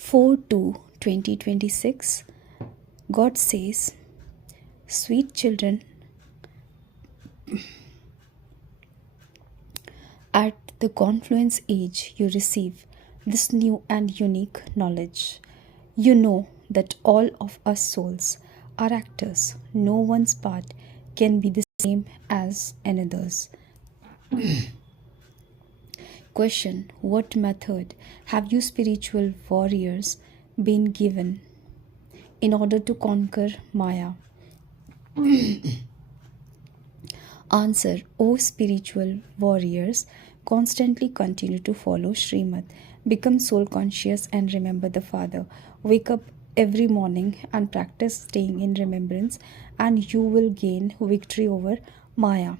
4/2/2026, God says, "Sweet children, at the confluence age you receive this new and unique knowledge. You know that all of us souls are actors. No one's part can be the same as another's." Question: what method have you spiritual warriors been given in order to conquer Maya? Answer: O spiritual warriors, constantly continue to follow Srimad, become soul conscious and remember the Father. Wake up every morning and practice staying in remembrance, and you will gain victory over Maya.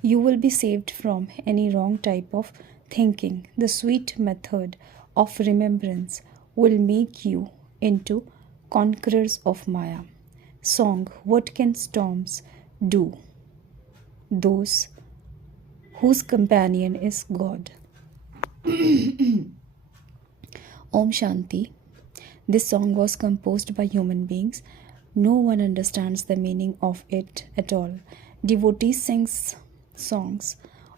You will be saved from any wrong type of thinking. The sweet method of remembrance will make you into conquerors of Maya. Song: what can storms do? Those whose companion is God. Om Shanti. This song was composed by human beings. No one understands the meaning of it at all. Devotees sing songs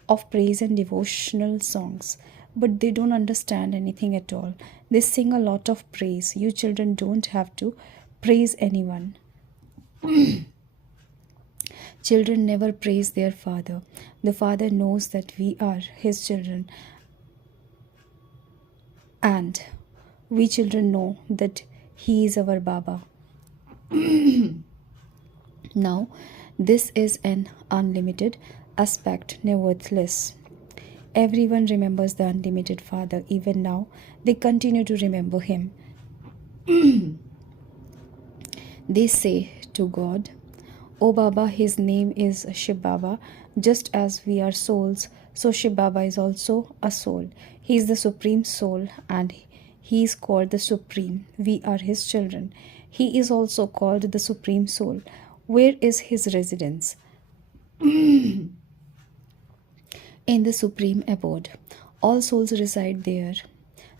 of praise and devotional songs, but they don't understand anything at all. They sing a lot of praise. You children don't have to praise anyone. Children never praise their father. The Father knows that we are his children, and we children know that he is our Baba. Now, this is an unlimited aspect. Nevertheless, everyone remembers the unlimited Father. Even now, they continue to remember him. They say to God, "O Baba, his name is Shiv Baba. Just as we are souls, so Shiv Baba is also a soul. He is the supreme soul and he is called the Supreme. We are his children. He is also called the Supreme Soul. Where is his residence?" In the Supreme Abode. All souls reside there.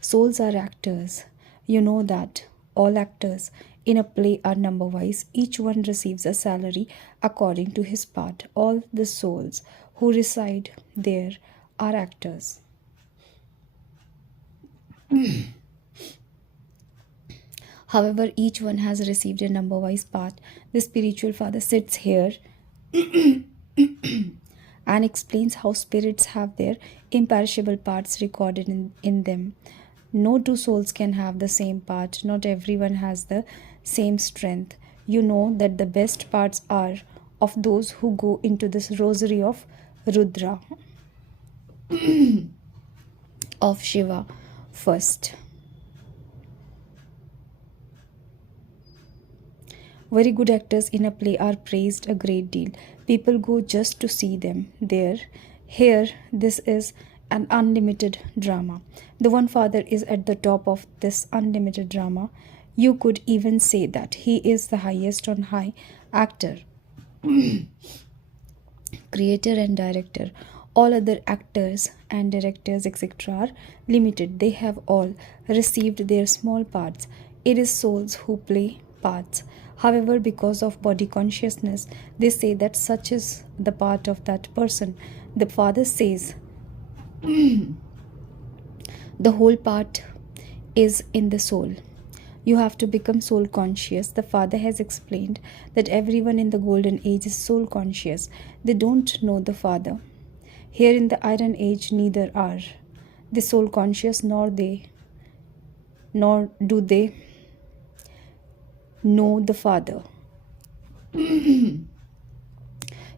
Souls are actors. You know that all actors in a play are number-wise. Each one receives a salary according to his part. All the souls who reside there are actors. However, each one has received a number-wise part. The spiritual father sits here and explains how spirits have their imperishable parts recorded in them. No two souls can have the same part. Not everyone has the same strength. You know that the best parts are of those who go into this rosary of Rudra, of Shiva first. Very good actors in a play are praised a great deal. People go just to see them there. Here, this is an unlimited drama. The one Father is at the top of this unlimited drama. You could even say that he is the highest on high actor, creator and director. All other actors and directors, etc., are limited. They have all received their small parts. It is souls who play parts. However, because of body consciousness, they say that such is the part of that person. The Father says the whole part is in the soul. You have to become soul conscious. The Father has explained that everyone in the golden age is soul conscious. They don't know the Father. Here in the iron age, neither are they soul conscious, nor do they know the Father.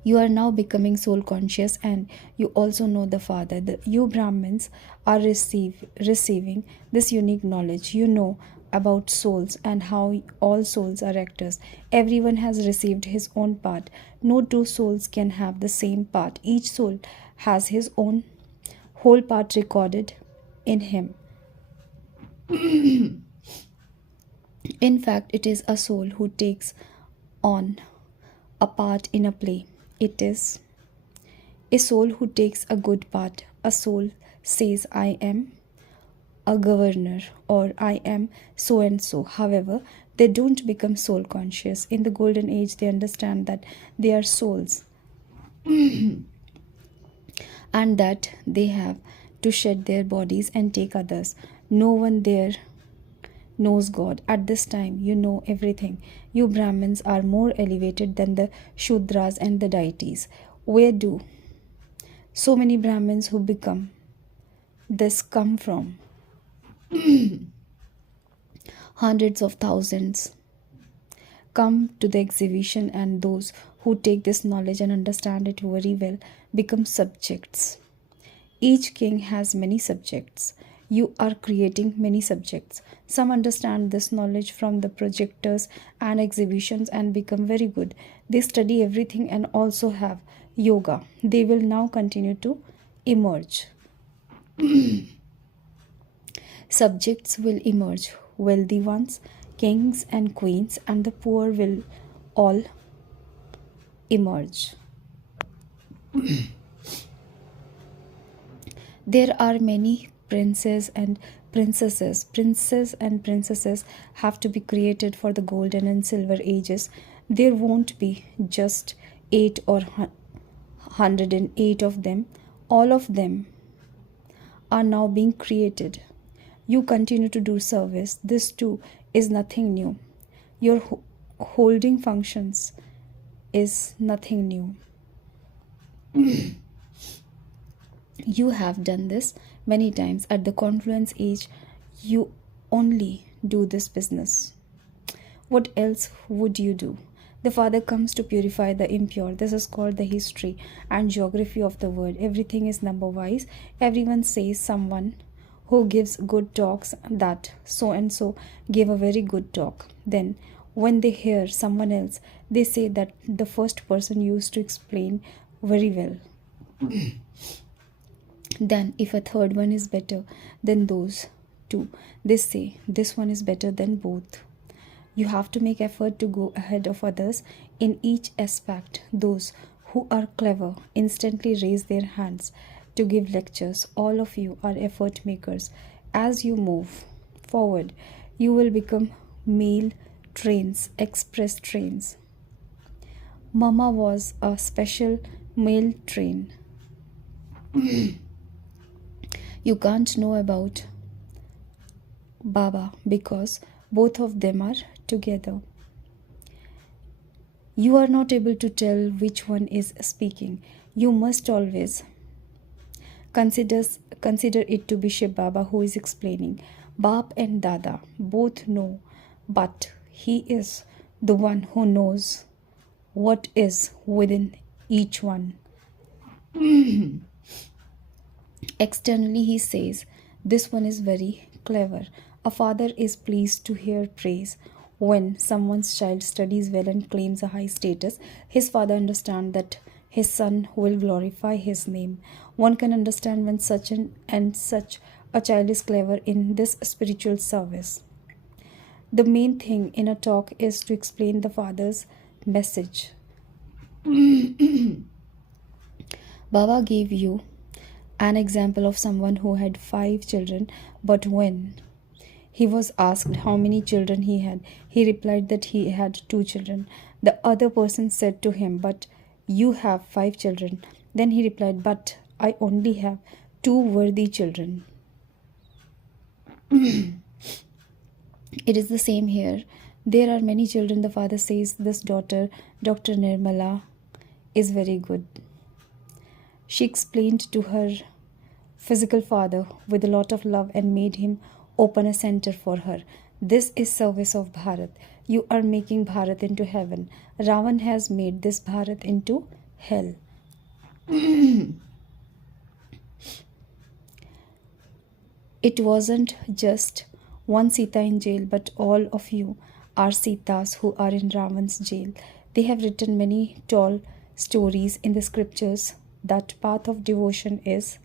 You are now becoming soul conscious, and you also know the Father. You Brahmins are receiving this unique knowledge. You know about souls and how all souls are actors. Everyone has received his own part. No two souls can have the same part. Each soul has his own whole part recorded in him. In fact, it is a soul who takes on a part in a play. It is a soul who takes a good part. A soul says, "I am a governor, or I am so and so. However, they don't become soul conscious. In the golden age, they understand that they are souls and that they have to shed their bodies and take others. No one there knows God. At this time, you know everything. You Brahmins are more elevated than the Shudras and the deities. Where do so many Brahmins who become this come from? Hundreds of thousands come to the exhibition, and those who take this knowledge and understand it very well become subjects. Each king has many subjects. You are creating many subjects. Some understand this knowledge from the projectors and exhibitions and become very good. They study everything and also have yoga. They will now continue to emerge. Subjects will emerge, wealthy ones, kings and queens, and the poor will all emerge. There are many princes and princesses. Princes and princesses have to be created for the golden and silver ages. There won't be just 8 or 108 of them. All of them are now being created. You continue to do service. This too is nothing new. Your holding functions is nothing new. You have done this many times. At the confluence age, you only do this business. What else would you do? The Father comes to purify the impure. This is called the history and geography of the world. Everything is number-wise. Everyone says someone who gives good talks that so and so gave a very good talk. Then when they hear someone else, they say that the first person used to explain very well. Then if a third one is better than those two, they say this one is better than both. You have to make effort to go ahead of others in each aspect. Those who are clever instantly raise their hands to give lectures. All of you are effort makers. As you move forward, you will become mail trains, express trains. Mama was a special mail train. You can't know about Baba because both of them are together. You are not able to tell which one is speaking. You must always consider it to be Shiv Baba who is explaining. Baap and Dada both know, but he is the one who knows what is within each one. Externally, he says, this one is very clever. A father is pleased to hear praise. When someone's child studies well and claims a high status, his father understands that his son will glorify his name. One can understand when such a child is clever in this spiritual service. The main thing in a talk is to explain the father's message. Baba gave you an example of someone who had 5 children, but when he was asked how many children he had, he replied that he had 2 children. The other person said to him, but you have 5 children. Then he replied, but I only have 2 worthy children. It is the same here. There are many children. The father says, this daughter, Dr. Nirmala, is very good. She explained to her physical father with a lot of love and made him open a center for her. This is service of Bharat. You are making Bharat into heaven. Ravan has made this Bharat into hell. It wasn't just one Sita in jail, but all of you are Sitas who are in Ravan's jail. They have written many tall stories in the scriptures. That path of devotion is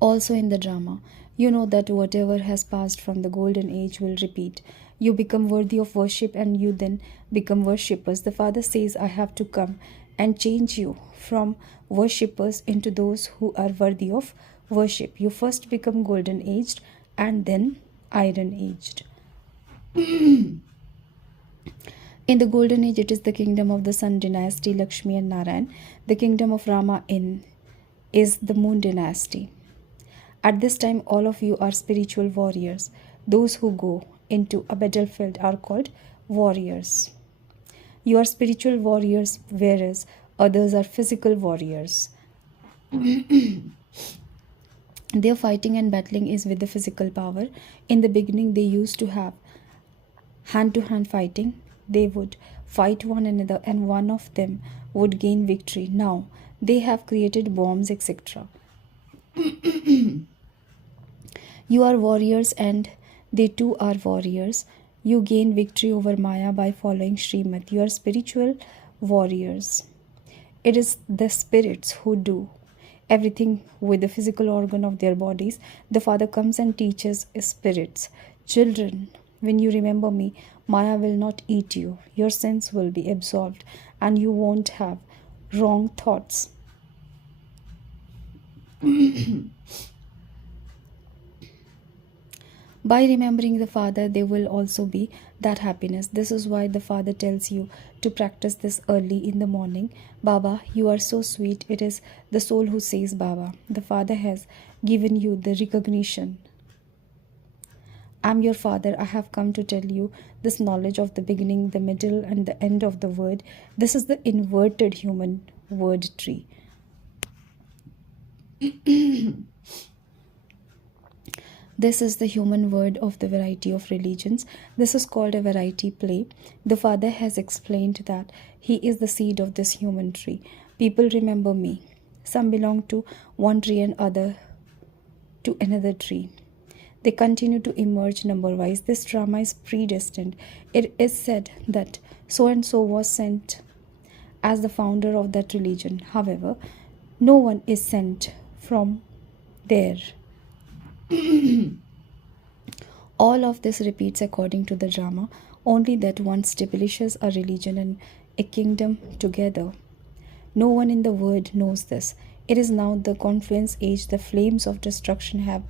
also in the drama. You know that whatever has passed from the golden age will repeat. You become worthy of worship and you then become worshippers. The Father says, I have to come and change you from worshippers into those who are worthy of worship. You first become golden aged and then iron aged. In the golden age, it is the kingdom of the sun dynasty, Lakshmi and Narayan. The kingdom of Rama is the moon dynasty. At this time, all of you are spiritual warriors. Those who go into a battlefield are called warriors. You are spiritual warriors, whereas others are physical warriors. Their fighting and battling is with the physical power. In the beginning, they used to have hand-to-hand fighting. They would fight one another and one of them would gain victory. Now, they have created bombs, etc. You are warriors and they too are warriors. You gain victory over Maya by following Srimad. You are spiritual warriors. It is the spirits who do everything with the physical organ of their bodies. The Father comes and teaches spirits. Children, when you remember me, Maya will not eat you. Your sins will be absolved and you won't have wrong thoughts. By remembering the Father, there will also be that happiness. This is why the Father tells you to practice this early in the morning. Baba, you are so sweet. It is the soul who says Baba. The Father has given you the recognition. I'm your Father. I have come to tell you this knowledge of the beginning, the middle, and the end of the word. This is the inverted human word tree. This is the human word of the variety of religions. This is called a variety play. The Father has explained that he is the seed of this human tree. People remember me. Some belong to one tree and other to another tree. They continue to emerge number-wise. This drama is predestined. It is said that so-and-so was sent as the founder of that religion. However, no one is sent from there. All of this repeats according to the drama, only that one establishes a religion and a kingdom together. No one in the world knows this. It is now the confluence age. The flames of destruction have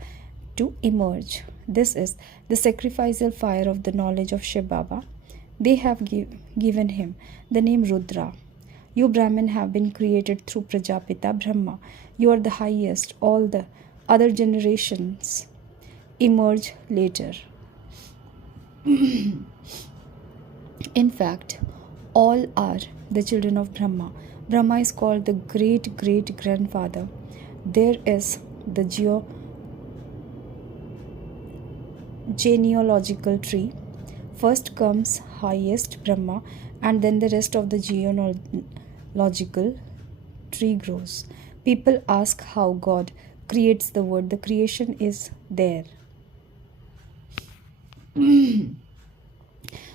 to emerge. This is the sacrificial fire of the knowledge of Shiv Baba. They have given him the name Rudra. You Brahmin have been created through Prajapita Brahma. You are the highest. All the other generations emerge later. In fact, all are the children of Brahma. Brahma is called the great-great-grandfather. There is the genealogical tree. First comes highest Brahma and then the rest of the genealogical tree grows. People ask how God creates the world. The creation is there.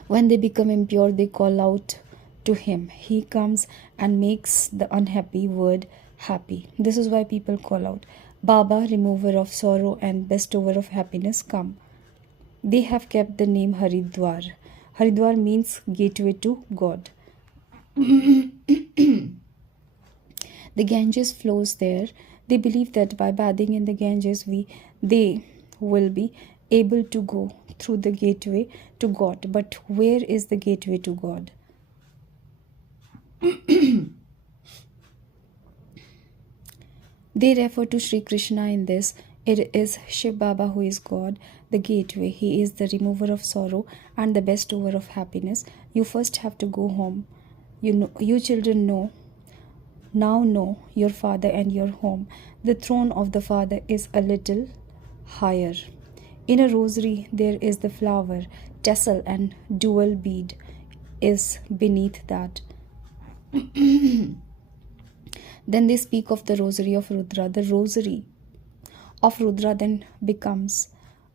When they become impure, they call out to him. He comes and makes the unhappy world happy. This is why people call out, Baba, remover of sorrow and bestower of happiness, come. They have kept the name Haridwar. Haridwar means gateway to God. The Ganges flows there. They believe that by bathing in the Ganges, they will be able to go through the gateway to God. But where is the gateway to God? They refer to Sri Krishna in this. It is Shiv Baba who is God, the gateway. He is the remover of sorrow and the bestower of happiness. You first have to go home. You children know your father and your home. The throne of the Father is a little higher. In a rosary, there is the flower, tassel, and dual bead is beneath that. Then they speak of the rosary of Rudra. The rosary of Rudra then becomes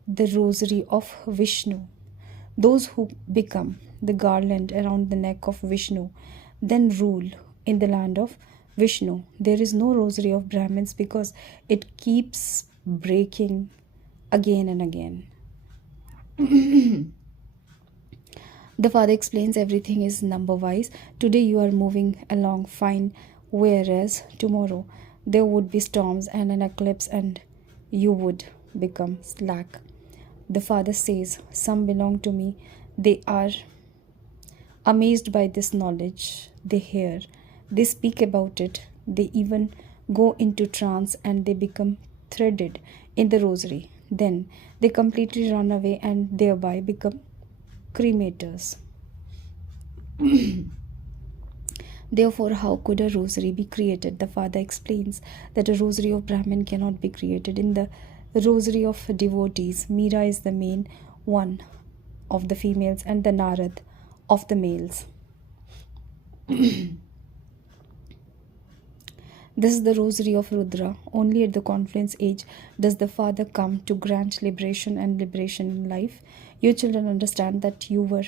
the rosary of Vishnu. Those who become the garland around the neck of Vishnu then rule in the land of Vishnu. There is no rosary of Brahmins because it keeps breaking again and again. The Father explains everything is number-wise. Today you are moving along fine, whereas tomorrow there would be storms and an eclipse and you would become slack. The Father says, some belong to me. They are amazed by this knowledge. They hear, they speak about it, they even go into trance and they become threaded in the rosary. Then they completely run away and thereby become cremators. Therefore, how could a rosary be created? The Father explains that a rosary of Brahmin cannot be created. In the rosary of devotees, Meera is the main one of the females and the Narad of the males. This is the rosary of Rudra. Only at the confluence age does the Father come to grant liberation and liberation in life. You children understand that you were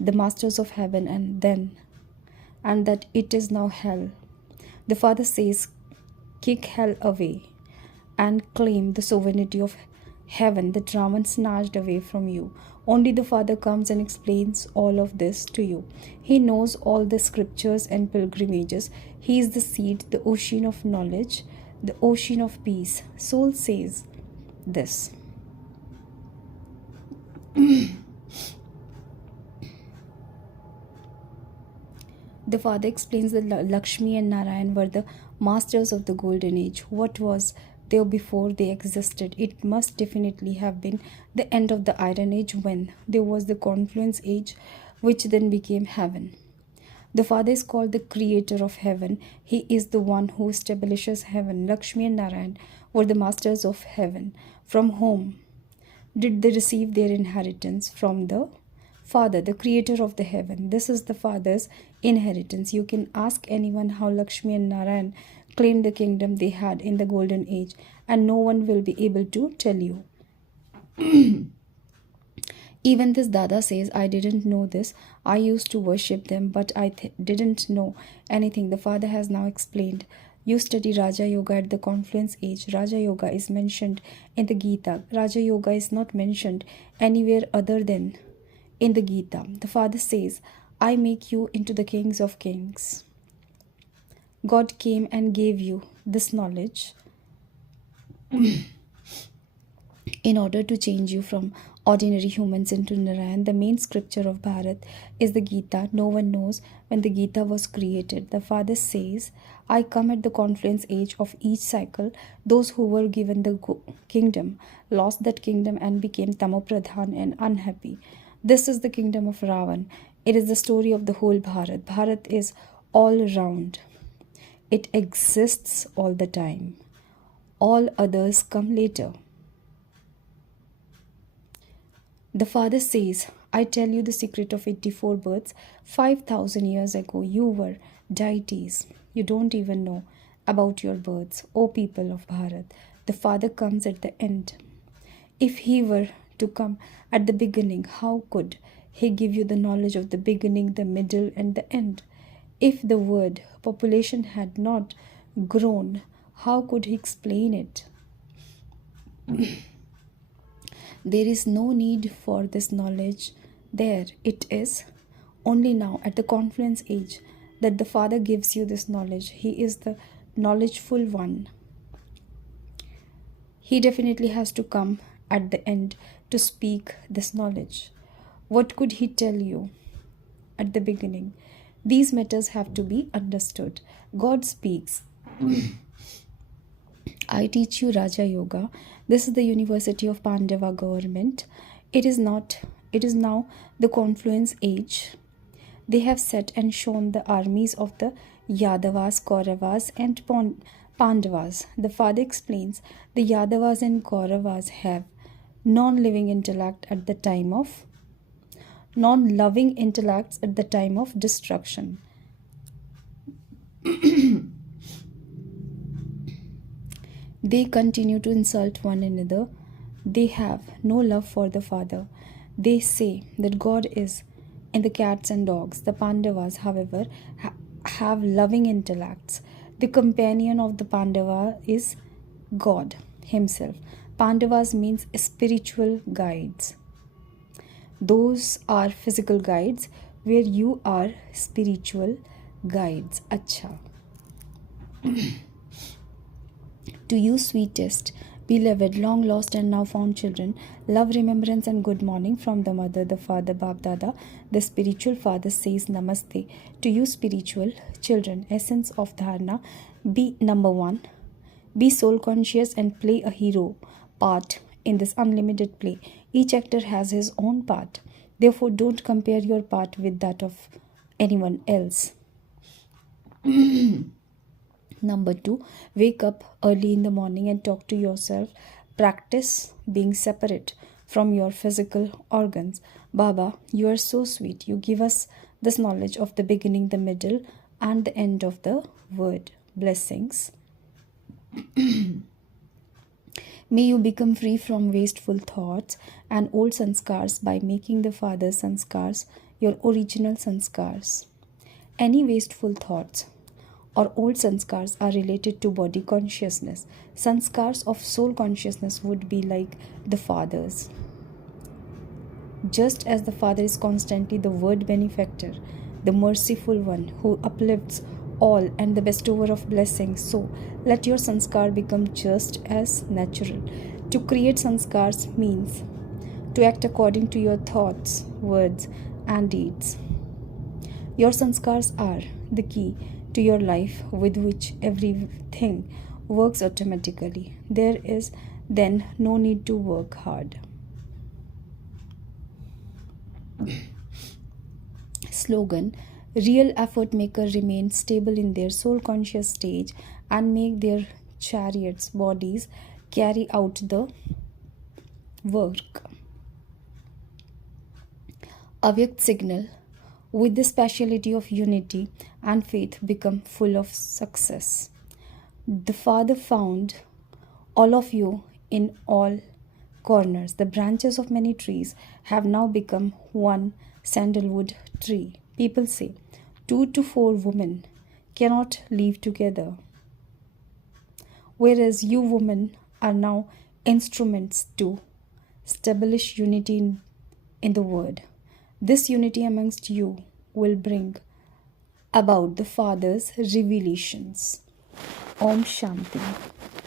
the masters of heaven and that it is now hell. The Father says, kick hell away and claim the sovereignty of heaven that Raman snatched away from you. Only the Father comes and explains all of this to you. He knows all the scriptures and pilgrimages. He is the seed, the ocean of knowledge, the ocean of peace. Soul says this. The Father explains that Lakshmi and Narayan were the masters of the golden age. What was there before they existed? It must definitely have been the end of the Iron Age, when there was the confluence age, which then became heaven. The Father is called the creator of heaven. He is the one who establishes heaven. Lakshmi and Narayan were the masters of heaven. From whom did they receive their inheritance? From the Father, the creator of the heaven. This is the Father's inheritance. You can ask anyone how Lakshmi and Narayan claimed the kingdom they had in the golden age, and no one will be able to tell you. Even this Dada says, I didn't know this. I used to worship them, but I didn't know anything. The Father has now explained. You study Raja Yoga at the confluence age. Raja Yoga is mentioned in the Gita. Raja Yoga is not mentioned anywhere other than in the Gita. The Father says, I make you into the kings of kings. God came and gave you this knowledge in order to change you from ordinary humans into Narayan. The main scripture of Bharat is the Gita. No one knows when the Gita was created. The Father says, I come at the confluence age of each cycle. Those who were given the kingdom lost that kingdom and became tamopradhan and unhappy. This is the kingdom of Ravan. It is the story of the whole Bharat. Bharat is all round. It exists all the time. All others come later. The Father says, I tell you the secret of 84 births. 5,000 years ago, you were deities. You don't even know about your births, O people of Bharat. The Father comes at the end. If he were to come at the beginning, how could he give you the knowledge of the beginning, the middle, and the end? If the word population had not grown, how could he explain it? There is no need for this knowledge. There it is. Only now at the confluence age that the Father gives you this knowledge. He is the knowledgeful one. He definitely has to come at the end to speak this knowledge. What could he tell you at the beginning? These matters have to be understood. God speaks. I teach you Raja Yoga. This is the University of Pandava government. It is now the confluence age. They have set and shown the armies of the Yadavas, Kauravas and Pandavas. The Father explains the Yadavas and Kauravas have non-living intellect at the time of non-loving intellects at the time of destruction. They continue to insult one another. They have no love for the Father. They say that God is in the cats and dogs. The Pandavas, however, have loving intellects. The companion of the Pandava is God himself. Pandavas means spiritual guides. Those are physical guides, where you are spiritual guides. Acha. To you, sweetest Beloved, long lost and now found children, love, remembrance, and good morning from the mother, the father, Bab Dada. The spiritual father says Namaste to you, spiritual children. Essence of Dharana. Be number one. Be soul conscious and play a hero part in this unlimited play. Each actor has his own part. Therefore, don't compare your part with that of anyone else. Number two, wake up early in the morning and talk to yourself. Practice being separate from your physical organs. Baba, you are so sweet. You give us this knowledge of the beginning, the middle, and the end of the word. Blessings. May you become free from wasteful thoughts and old sanskars by making the Father's sanskars your original sanskars. Any wasteful thoughts or old sanskars are related to body consciousness. Sanskars of soul consciousness would be like the Father's. Just as the Father is constantly the word benefactor, the merciful one who uplifts all and the bestower of blessings, so let your sanskar become just as natural. To create sanskars means to act according to your thoughts, words, and deeds. Your sanskars are the key to your life with which everything works automatically. There is then no need to work hard. Slogan: real effort makers remain stable in their soul conscious stage and make their chariots bodies carry out the work. Avyakt signal: with the speciality of unity and faith become full of success. The Father found all of you in all corners. The branches of many trees have now become one sandalwood tree. People say 2 to 4 women cannot live together, whereas you women are now instruments to establish unity in the word. This unity amongst you will bring about the Father's revelations. Om Shanti.